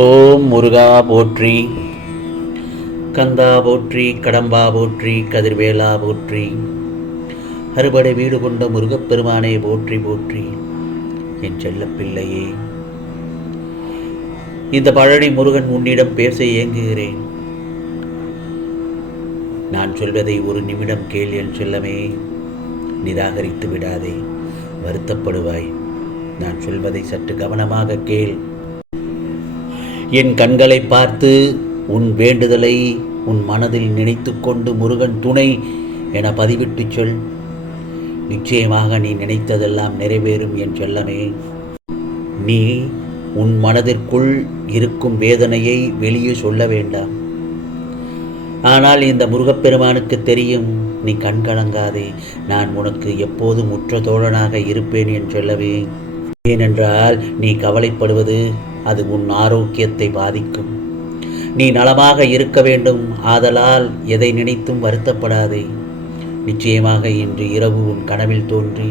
ஓம் முருகா போற்றி கந்தா போற்றி கடம்பா போற்றி கதிர்வேலா போற்றி அறுபடை வீடு கொண்ட முருகப்பெருமானை போற்றி போற்றி என் செல்லப்பிள்ளையே இந்த பழனி முருகன் உன்னிடம் பேச இயங்குகிறேன். நான் சொல்வதை ஒரு நிமிடம் கேள் என் செல்லமே நிராகரித்து விடாதே வருத்தப்படுவாய். நான் சொல்வதை சற்று கவனமாக கேள். என் கண்களை பார்த்து உன் வேண்டுதலை உன் மனதில் நினைத்துக்கொண்டு முருகன் துணை என பதிவிட்டு சொல். நிச்சயமாக நீ நினைத்ததெல்லாம் நிறைவேறும் என் செல்லமே. நீ உன் மனதிற்குள் இருக்கும் வேதனையை வெளியே சொல்ல வேண்டாம். ஆனால் இந்த முருகப்பெருமானுக்கு தெரியும் நீ கண் கலங்காதே நான் உனக்கு எப்போதும் உற்ற தோழனாக இருப்பேன் என்று சொல்லவே ஏனென்றால் நீ கவலைப்படுவது அது உன் ஆரோக்கியத்தை பாதிக்கும். நீ நலமாக இருக்க வேண்டும் ஆதலால் எதை நினைத்தும் வருத்தப்படாதே. நிச்சயமாக இன்று இரவு உன் கனவில் தோன்றி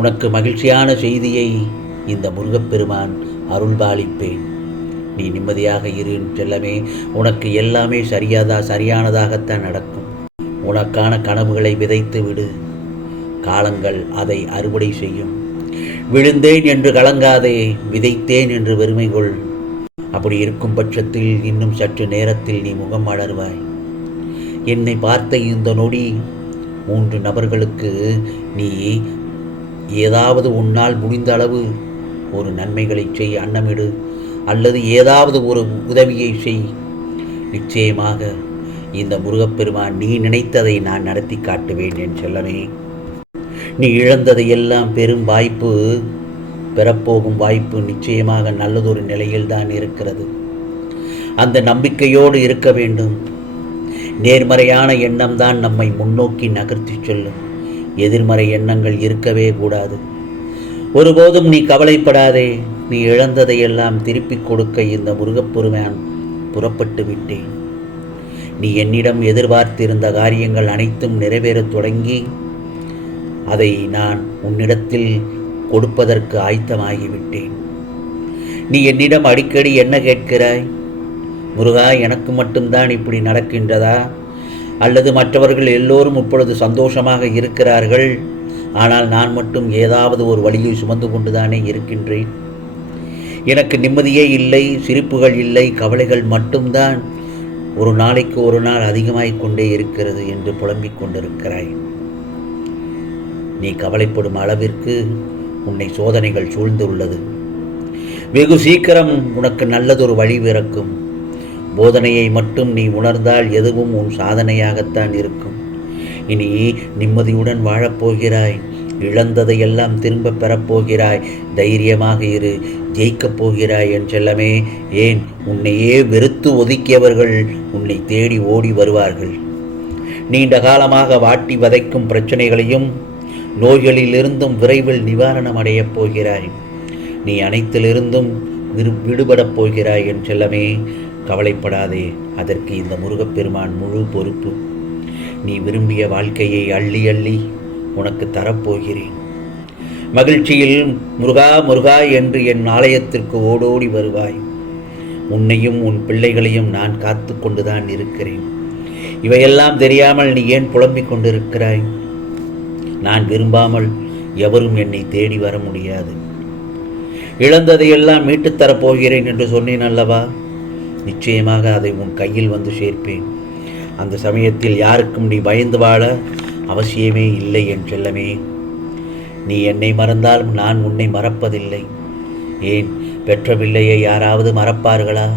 உனக்கு மகிழ்ச்சியான செய்தியை இந்த முருகப்பெருமான் அருள்பாலிப்பேன். நீ நிம்மதியாக இரு செல்லமே உனக்கு எல்லாமே சரியாதா சரியானதாகத்தான் நடக்கும். உனக்கான கனவுகளை விதைத்து விடு காலங்கள் அதை அறுவடை செய்யும். விழுந்தேன் என்று கலங்காதே விதைத்தேன் என்று வெறுமை கொள் அப்படி இருக்கும் பட்சத்தில் இன்னும் சற்று நேரத்தில் நீ முகம் மலர்வாய் என்னை பார்த்த இந்த நொடி மூன்று நபர்களுக்கு நீ ஏதாவது உன்னால் முடிந்த அளவு ஒரு நன்மைகளை செய் அன்னமிடு அல்லது ஏதாவது ஒரு உதவியை செய். நிச்சயமாக இந்த முருகப்பெருமான் நீ நினைத்ததை நான் நடத்தி காட்டுவேன் என் செல்லமே நீ இழந்ததை எல்லாம் பெரும் வாய்ப்பு பெறப்போகும் வாய்ப்பு நிச்சயமாக நல்லதொரு நிலையில் தான் இருக்கிறது. அந்த நம்பிக்கையோடு இருக்க வேண்டும். நேர்மறையான எண்ணம் தான் நம்மை முன்னோக்கி நகர்த்தி செல்லும். எதிர்மறை எண்ணங்கள் இருக்கவே கூடாது. ஒருபோதும் நீ கவலைப்படாதே. நீ இழந்ததையெல்லாம் திருப்பிக் கொடுக்க இந்த முருகப்பெருமான் புறப்பட்டு விட்டேன். நீ என்னிடம் எதிர்பார்த்திருந்த காரியங்கள் அனைத்தும் நிறைவேறத் தொடங்கி அதை நான் உன்னிடத்தில் கொடுப்பதற்கு ஆயத்தமாகிவிட்டேன். நீ என்னிடம் அடிக்கடி என்ன கேட்கிறாய்? முருகா எனக்கு மட்டும்தான் இப்படி நடக்கின்றதா? அல்லது மற்றவர்கள் எல்லோரும் இப்பொழுது சந்தோஷமாக இருக்கிறார்கள் ஆனால் நான் மட்டும் ஏதாவது ஒரு வழியை சுமந்து கொண்டுதானே இருக்கின்றேன். எனக்கு நிம்மதியே இல்லை சிரிப்புகள் இல்லை கவலைகள் மட்டும்தான் ஒரு நாளைக்கு ஒரு நாள் அதிகமாகிக் கொண்டே இருக்கிறது என்று புலம்பிக் கொண்டிருக்கிறாய். நீ கவலைப்படும் அளவிற்கு உன்னை சோதனைகள் சூழ்ந்துள்ளது. வெகு சீக்கிரம் உனக்கு நல்லதொரு வழி பிறக்கும். போதனையை மட்டும் நீ உணர்ந்தால் எதுவும் உன் சாதனையாகத்தான் இருக்கும். இனி நிம்மதியுடன் வாழப்போகிறாய். இழந்ததையெல்லாம் திரும்ப பெறப்போகிறாய். தைரியமாக இரு. ஜெயிக்கப் போகிறாய் என் செல்லமே. ஏன்? உன்னையே வெறுத்து ஒதுக்கியவர்கள் உன்னை தேடி ஓடி வருவார்கள். நீண்ட காலமாக வாட்டி வதைக்கும் பிரச்சனைகளையும் நோய்களிலிருந்தும் விரைவில் நிவாரணம் அடையப் போகிறாய். நீ அனைத்திலிருந்தும் விரு விடுபடப் போகிறாய் என் செல்லமே. கவலைப்படாதே அதற்கு இந்த முருகப்பெருமான் முழு பொறுப்பு. நீ விரும்பிய வாழ்க்கையை அள்ளி அள்ளி உனக்கு தரப்போகிறேன். மகிழ்ச்சியில் முருகா முருகா என்று என் ஆலயத்திற்கு ஓடோடி வருவாய். உன்னையும் உன் பிள்ளைகளையும் நான் காத்து கொண்டுதான் இருக்கிறேன். இவையெல்லாம் தெரியாமல் நீ ஏன் புலம்பிக் கொண்டிருக்கிறாய்? நான் விரும்பாமல் எவரும் என்னை தேடி வர முடியாது. இழந்ததையெல்லாம் மீட்டுத் தரப்போகிறேன் என்று சொன்னேன் அல்லவா? நிச்சயமாக அதை உன் கையில் வந்து சேர்ப்பேன். அந்த சமயத்தில் யாருக்கும் நீ பயந்து வாழ அவசியமே இல்லை என் செல்லமே. நீ என்னை மறந்தாலும் நான் உன்னை மறப்பதில்லை. ஏன்? பெற்ற பிள்ளையை யாராவது மறப்பார்களா?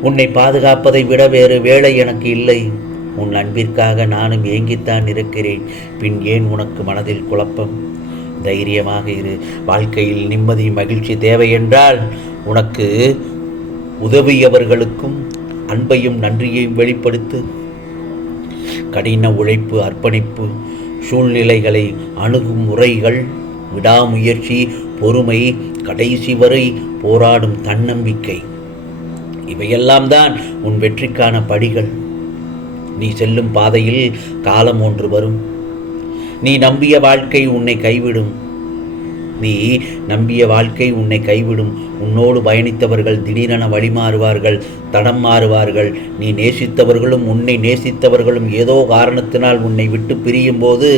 உன்னை பாதுகாப்பதை விட வேறு வேலை எனக்கு இல்லை. உன் அன்பிற்காக நானும் ஏங்கித்தான் இருக்கிறேன். பின் ஏன் உனக்கு மனதில் குழப்பம்? தைரியமாக இரு. வாழ்க்கையில் நிம்மதி மகிழ்ச்சி தேவை என்றால் உனக்கு உதவியவர்களுக்கும் அன்பையும் நன்றியையும் வெளிப்படுத்து. கடின உழைப்பு அர்ப்பணிப்பு சூழ்நிலைகளை அணுகும் முறைகள் விடாமுயற்சி பொறுமை கடைசி வரை போராடும் தன்னம்பிக்கை. இவையெல்லாம் தான் உன் வெற்றிக்கான படிகள். நீ செல்லும் பாதையில் காலம் ஒன்று வரும். நீ நம்பிய வாழ்க்கை உன்னை கைவிடும். நீ நம்பிய வாழ்க்கை உன்னை கைவிடும். உன்னோடு பயணித்தவர்கள் திடீரென வழிமாறுவார்கள் தடம் மாறுவார்கள். நீ நேசித்தவர்களும் உன்னை நேசித்தவர்களும் ஏதோ காரணத்தினால் உன்னை விட்டு பிரியும் போது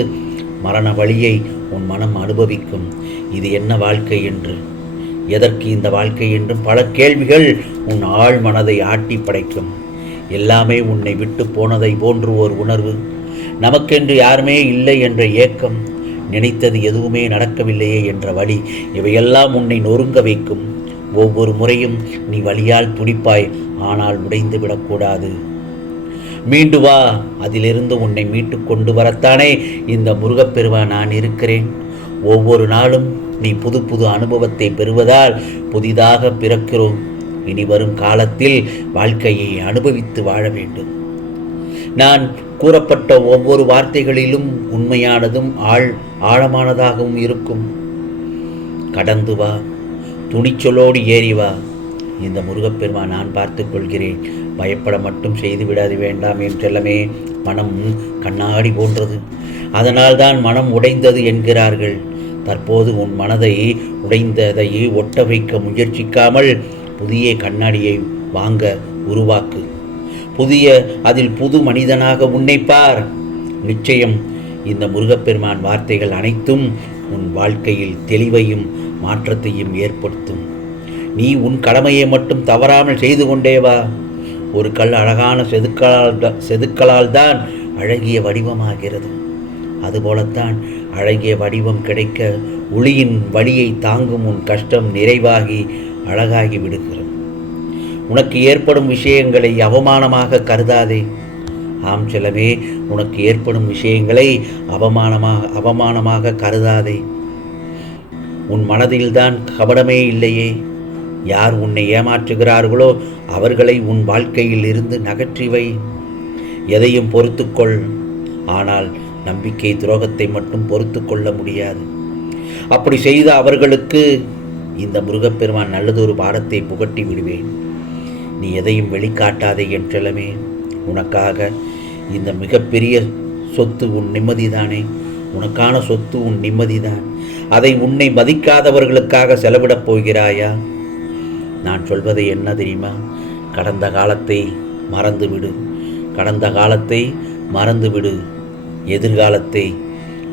மரண வழியை உன் மனம் அனுபவிக்கும். இது என்ன வாழ்க்கை என்று? எதற்கு இந்த வாழ்க்கை என்றும் பல கேள்விகள் உன் ஆழ் மனதை ஆட்டி படைக்கும். எல்லாமே உன்னை விட்டு போனதை போன்று ஒரு உணர்வு. நமக்கென்று யாருமே இல்லை என்ற ஏக்கம் நினைத்தது எதுவுமே நடக்கவில்லையே என்ற வழி இவையெல்லாம் உன்னை நொறுங்க வைக்கும். ஒவ்வொரு முறையும் நீ வழியால் துடிப்பாய் ஆனால் உடைந்து விடக்கூடாது. மீண்டு வா அதிலிருந்து உன்னை மீட்டு கொண்டு வரத்தானே இந்த முருகப்பெருவா நான் இருக்கிறேன். ஒவ்வொரு நாளும் நீ புது புது அனுபவத்தை பெறுவதால் புதிதாக பிறக்கிறோம். இனி வரும் காலத்தில் வாழ்க்கையை அனுபவித்து வாழ வேண்டும். நான் கூறப்பட்ட ஒவ்வொரு வார்த்தைகளிலும் உண்மையானதும் ஆழ் ஆழமானதாகவும் இருக்கும். கடந்து வா துணிச்சலோடு ஏறி வா. இந்த முருகப்பெருமா நான் பார்த்து கொள்கிறேன். பயப்பட மட்டும் செய்து விடாது வேண்டாம் என்றெல்லாமே மனம் கண்ணாடி போன்றது. அதனால்தான் மனம் உடைந்தது என்கிறார்கள். தற்போது உன் மனதை உடைந்ததை ஒட்ட வைக்க முயற்சிக்காமல் புதிய கண்ணாடியை வாங்க உருவாக்கு. புதிய அதில் புது மனிதனாக உன்னை பார் நிச்சயம் இந்த முருகப்பெருமான் வார்த்தைகள் அனைத்தும் உன் வாழ்க்கையில் தெளிவையும் மாற்றத்தையும் ஏற்படுத்தும். நீ உன் கடமையை மட்டும் தவறாமல் செய்து கொண்டே வா. ஒரு கல் அழகான செதுக்களால் த- செதுக்களால் தான் அழகிய வடிவமாகிறது. அதுபோலத்தான் அழகிய வடிவம் கிடைக்க ஒளியின் வழியை தாங்கும் உன் கஷ்டம் நிறைவாகி அழகாகி விடுகிறது. உனக்கு ஏற்படும் விஷயங்களை அவமானமாக கருதாதே. ஆம் செல்லவே உனக்கு ஏற்படும் விஷயங்களை அவமானமாக அவமானமாக கருதாதே. உன் மனதில்தான் கபடமே இல்லையே. யார் உன்னை ஏமாற்றுகிறார்களோ அவர்களை உன் வாழ்க்கையில் இருந்து நகற்றிவை எதையும் பொறுத்துக்கொள். ஆனால் நம்பிக்கை துரோகத்தை மட்டும் பொறுத்து கொள்ள முடியாது. அப்படி செய்த அவர்களுக்கு இந்த முருகப்பெருமான் நல்லதொரு பாடத்தை புகட்டி விடுவேன். நீ எதையும் வெளிக்காட்டாதே என் செல்லமே. உனக்காக இந்த மிகப்பெரிய சொத்து உன் நிம்மதிதானே. உனக்கான சொத்து உன் நிம்மதிதான். அதை உன்னை மதிக்காதவர்களுக்காக செலவிடப் போகிறாயா? நான் சொல்வது என்ன தெரியுமா? கடந்த காலத்தை மறந்துவிடு. கடந்த காலத்தை மறந்துவிடு. எதிர்காலத்தை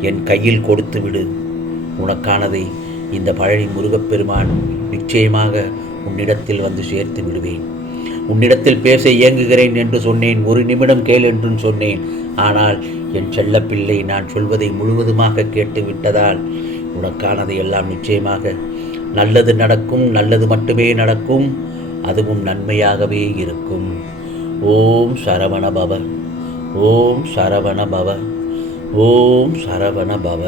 என் கையில் கொடுத்து விடு உனக்கானதை இந்த பழனி முருகப்பெருமான் நிச்சயமாக உன்னிடத்தில் வந்து சேர்த்து விடுவேன். உன்னிடத்தில் பேச இயங்குகிறேன் என்று சொன்னேன். ஒரு நிமிடம் கேள் என்றும் சொன்னேன். ஆனால் என் செல்லப்பிள்ளை நான் சொல்வதை முழுவதுமாக கேட்டு விட்டதால் உனக்கானதை எல்லாம் நிச்சயமாக நல்லது நடக்கும் நல்லது மட்டுமே நடக்கும் அதுவும் நன்மையாகவே இருக்கும். ஓம் சரவண பவ ஓம் சரவண பவ ஓம் சரவண பவ